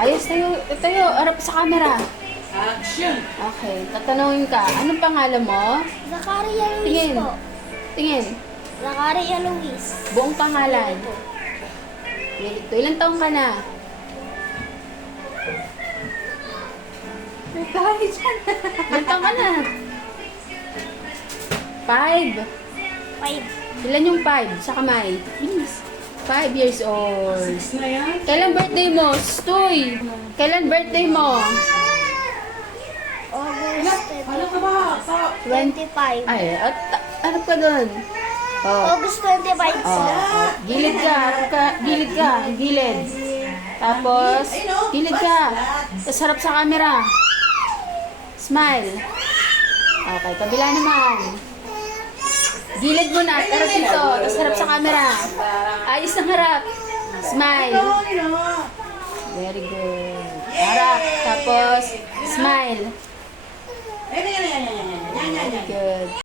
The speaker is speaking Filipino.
Ayos, tayo, harap sa camera. Action! Okay, tatanungin ka. Anong pangalan mo? Zakaria Luis Tingin. po. Tingin. Zakaria Luis. Buong pangalan. Grade 2. Ilang taong ka na? Ilang taong ka na? 5. 5. Ilan yung 5 sa kamay? 5 years old. Six na yan? Kailan birthday mo? Stoy! Kailan birthday mo? August Ano ka ba? Sa... 25. Ay, harap ka doon. Oh. August 25 po. Oh. Gilid ka, gilid ka, gilid. Tapos, gilid ka. Tapos harap sa camera. Smile. Okay, kabila naman. Gilid mo na, harap dito. Tapos harap sa camera. Ayos ng harap. Smile. Very good. Harap. Tapos, smile. Yan. Good.